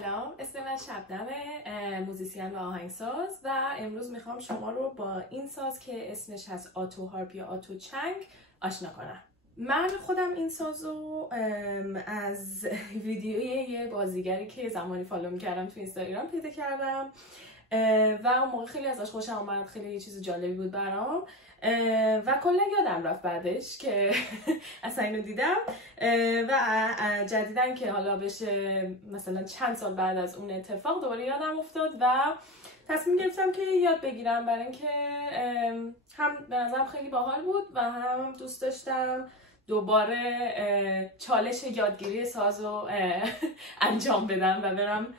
سلام، اسم من شبنمه، موزیسین و آهنگساز و امروز میخوام شما رو با این ساز که اسمش هست آتو هارپ یا آتو چنگ آشنا کنم. من خودم این ساز رو از ویدیوی یه بازیگری که زمانی فالو میکردم تو اینستاگرام پیدا کردم و اون موقع خیلی ازش خوشم اومد، خیلی یه چیز جالبی بود برام و کلا یادم رفت بعدش که اصلا اینو دیدم و جدیدن که حالا بشه مثلا چند سال بعد از اون اتفاق دوباره یادم افتاد و تصمیم گرفتم که یاد بگیرم، برای اینکه هم به نظرم خیلی باحال بود و هم دوست داشتم دوباره چالش یادگیری ساز رو انجام بدم و برم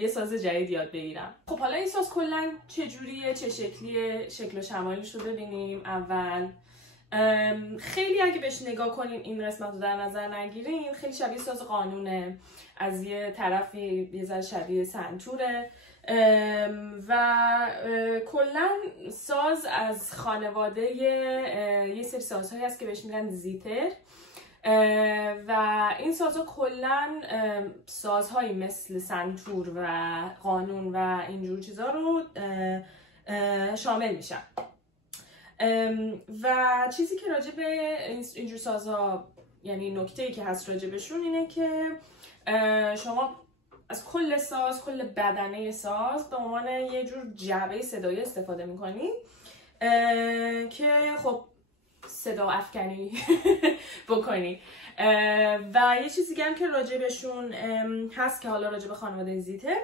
یه ساز جدید یاد بگیرم. خب حالا این ساز کلا چه جوریه، چه شکلیه، شکل و شمایلش رو ببینیم. اول خیلی اگه بهش نگاه کنیم این قسمت رو در نظر نگیریم، خیلی شبیه ساز قانونه، از یه طرفی یه ذره شبیه سنتوره و کلا ساز از خانواده یه سری سازهایی هست که بهش میگن زیتر و این سازها کلا سازهایی مثل سنتور و قانون و اینجور چیزا رو شامل میشن و چیزی که راجع به اینجور سازها، یعنی نکته‌ای که هست راجع بهشون اینه که شما از کل ساز، کل بدنه ساز به عنوان یه جور جعبه صدایی استفاده میکنید که خب صدا افکنی بکنی و یه چیزی هم که راجع بهشون هست که حالا راجع به خانواده زیتر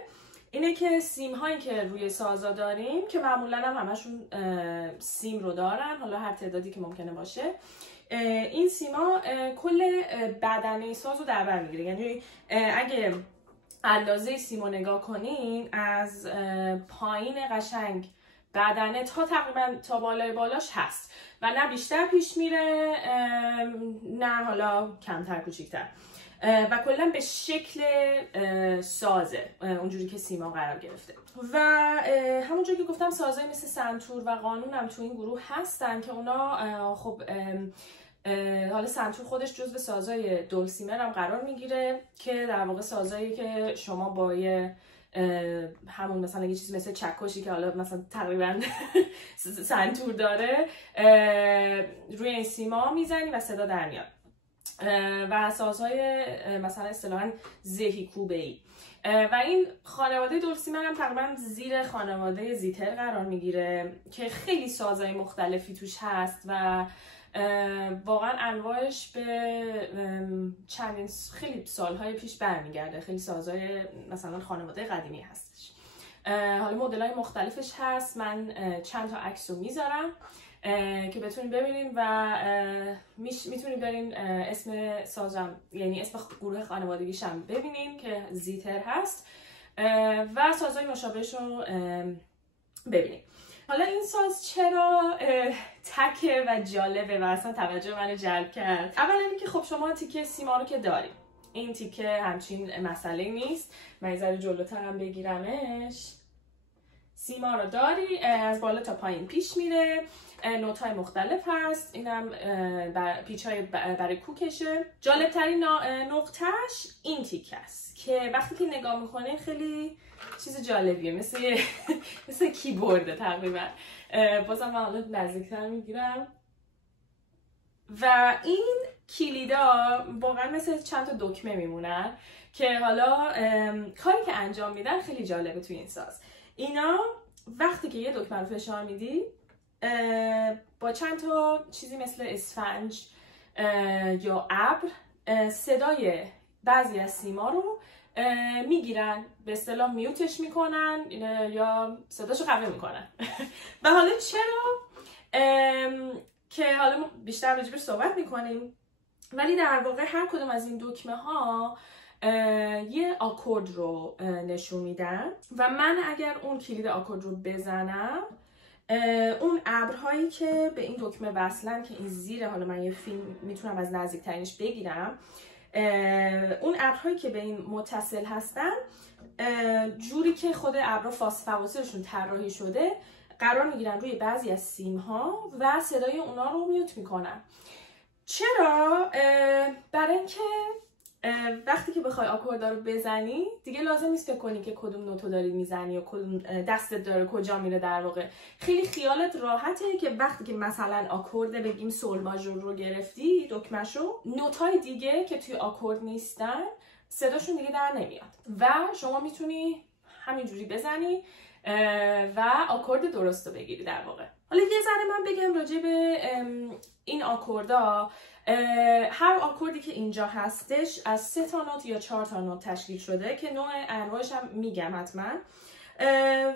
اینه که سیم هایی که روی سازا داریم که معمولا هم همشون سیم رو دارن، حالا هر تعدادی که ممکنه باشه، این سیما کل بدنه ساز رو در بر میگیره. یعنی اگه اندازه سیم رو نگاه کنین از پایین قشنگ بدنه تا تقریبا تا بالای بالاش هست و نه بیشتر پیش میره نه حالا کمتر کوچیکتر و کلا به شکل سازه اونجوری که سیما قرار گرفته و همونجوری که گفتم سازهای مثل سنتور و قانون هم تو این گروه هستن که اونا خب حالا سنتور خودش جزو سازهای دولسیمر هم قرار میگیره که در واقع سازهایی که شما با یه همون مثلا یه چیزی مثل چکشی که حالا مثلا تقریبا سنتور داره روی این سیما میزنی و صدا در میاد و سازهای مثلا اصطلاحاً زهی کوبه‌ای و این خانواده دولسیمر هم تقریبا زیر خانواده زیتر قرار میگیره که خیلی سازهای مختلفی توش هست و واقعا انواعش به چندین خیلی سالهای پیش برمیگرده. خیلی سازهای مثلا خانواده قدیمی هستش. حالا مدل‌های مختلفش هست، من چند تا عکس رو میذارم که بتونید ببینید و میتونید برین اسم سازم، یعنی اسم گروه خانوادگیش هم ببینید که زیتر هست و سازهای مشابهش رو ببینید. حالا این ساز چرا تکه و جالبه و اصلا توجه منو جلب کرد؟ اولا اینکه خب شما تیکه سیما رو که داریم، این تیکه همچین مسئله نیست. من یه ذره جلوتر هم بگیرمش. سیما رو داری، از بالا تا پایین پیش میره، نوت‌های مختلف هست، اینم پیچ‌های برای کوکشه. جالب‌ترین نقطه‌اش این تیکه است که وقتی که نگاه می‌کنین خیلی چیز جالبیه، مثل کیبورد تقریبا. بازم من حالا نزدیک‌تر میگیرم و این کلیدا واقعا مثل چند تا دکمه میمونن که حالا کاری که انجام میدن خیلی جالبه توی این ساز. اینا وقتی که یه دکمه رو فشار میدی با چند تا چیزی مثل اسفنج یا ابر صدای بعضی از سیما رو میگیرن، به اصطلاح میوتش میکنن یا صداشو قوی میکنن و حالا چرا که حالا بیشتر راجبش صحبت میکنیم، ولی در واقع هر کدوم از این دکمه ها یه آکورد رو نشون میدن و من اگر اون کلید آکورد رو بزنم اون ابرهایی که به این دکمه وصلن که این زیره، حالا من یه فیلم میتونم از نزدیکترینش بگیرم، اون ابرهایی که به این متصل هستن جوری که خود ابرها فواصلشون طراحی شده قرار میگیرن روی بعضی از سیم ها و صدای اونا رو میوت میکنن. چرا؟ برای اینکه وقتی که بخوای آکوردا رو بزنی دیگه لازم نیست فکر کنی که کدوم نوتو داری میزنی یا کدوم دستت داره کجا میره. در واقع خیلی خیالت راحته که وقتی که مثلا آکورد بگیم سول ماژور رو گرفتی دکمه‌شو، نوتای دیگه که توی آکورد نیستن صداشون دیگه در نمیاد و شما میتونی همینجوری بزنی و آکورد درست رو بگیری در واقع. حالا یه ذره من بگم راجع به این آکوردا. هر آکوردی که اینجا هستش از 3 تا نوت یا 4 تا نوت تشکیل شده که نوع انواعش هم میگم حتما.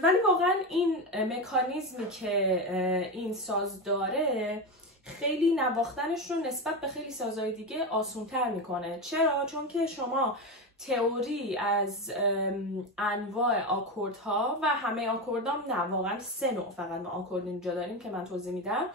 ولی واقعا این مکانیزمی که این ساز داره خیلی نواختنش رو نسبت به خیلی سازهای دیگه آسان‌تر میکنه. چرا؟ چون که شما تئوری از انواع آکوردها و همه آکوردام نه، واقعا 3 نوع فقط ما آکورد اینجا داریم که من توضیح میدم.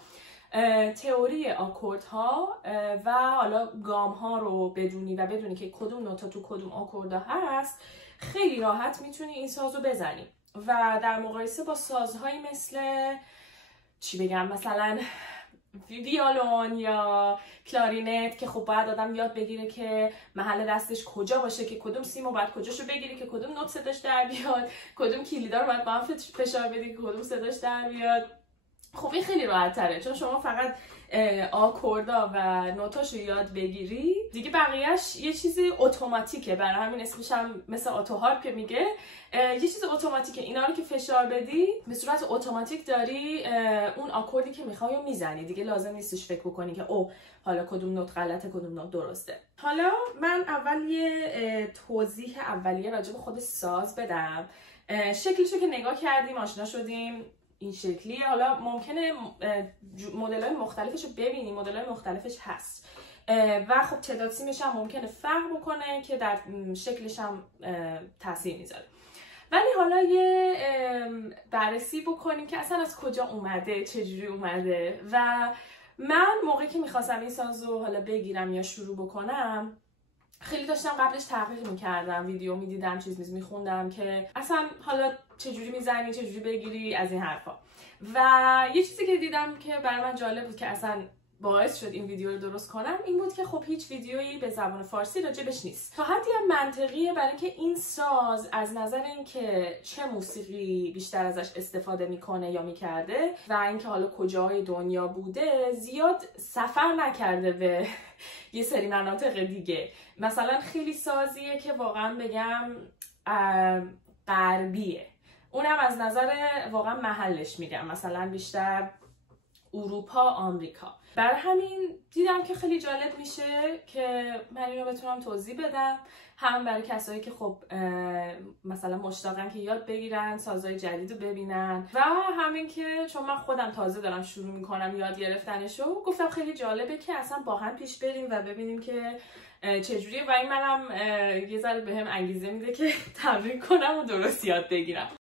تئوری آکوردها و حالا گام ها رو بدونی و بدونی که کدوم نوتا تو کدوم آکوردا هست، خیلی راحت میتونی این ساز رو بزنی. و در مقایسه با سازهایی مثل چی بگم، مثلا ویولون یا کلارینت که خب باید آدم یاد بگیره که محل دستش کجا باشه، که کدوم سیمو باید کجاشو بگیری که کدوم نوت صداش در بیاد، کدوم کلیدا رو باید با هم فشار بدی که کدوم صداش در بیاد. خب این خیلی راحت تره چون شما فقط آکوردا و نوتاشو یاد بگیری دیگه، بقیهش یه چیزی اتوماتیکه. برای همین اسمش هم مثل اتوهارپ که میگه یه چیز اتوماتیکه. اینا رو که فشار بدی به صورت اتوماتیک داری اون آکوردی که میخوای رو میزنی، دیگه لازم نیستش فکر بکنی که او حالا کدوم نوت غلطه کدوم نوت درسته. حالا من اول یه توضیح اولیه راجع به خود ساز بدم. شکلشو که نگاه کردیم آشنا شدیم این شکلیه. حالا ممکنه مدل‌های مختلفش رو ببینیم، مدل‌های مختلفش هست و خب تعداد سیمش هم ممکنه فرق بکنه که در شکلش هم تاثیر میذاره. ولی حالا یه بررسی بکنیم که اصلا از کجا اومده، چجوری اومده. و من موقعی که میخواستم این ساز رو حالا بگیرم یا شروع بکنم خیلی داشتم قبلش تحقیق میکردم، ویدیو میدیدم، چیز میخوندم که اصلا حالا چجوری میزنی، چجوری بگیری، از این حرفا. و یه چیزی که دیدم که برای من جالب بود که اصلا باعث شد این ویدیو رو درست کنم این بود که خب هیچ ویدیویی به زبان فارسی راجبش نیست. تا حدی هم منطقیه برای اینکه این ساز از نظر اینکه چه موسیقی بیشتر ازش استفاده میکنه یا میکرده و اینکه حالا کجای دنیا بوده زیاد سفر نکرده به یه سری مناطق دیگه. مثلا خیلی سازیه که واقعا بگم غربیه، اونم از نظر واقعا محلش میگم، مثلا بیشتر اروپا، آمریکا. برای همین دیدم که خیلی جالب میشه که من اینو بتونم توضیح بدم، هم برای کسایی که خب مثلا مشتاقن که یاد بگیرن، سازهای جدید رو ببینن، و همین که چون من خودم تازه دارم شروع میکنم یاد گرفتنشو، گفتم خیلی جالبه که اصلا با هم پیش بریم و ببینیم که چجوریه. و این منم یه ذره بهم انگیزه میده که تمرین کنم و درست یاد بگیرم.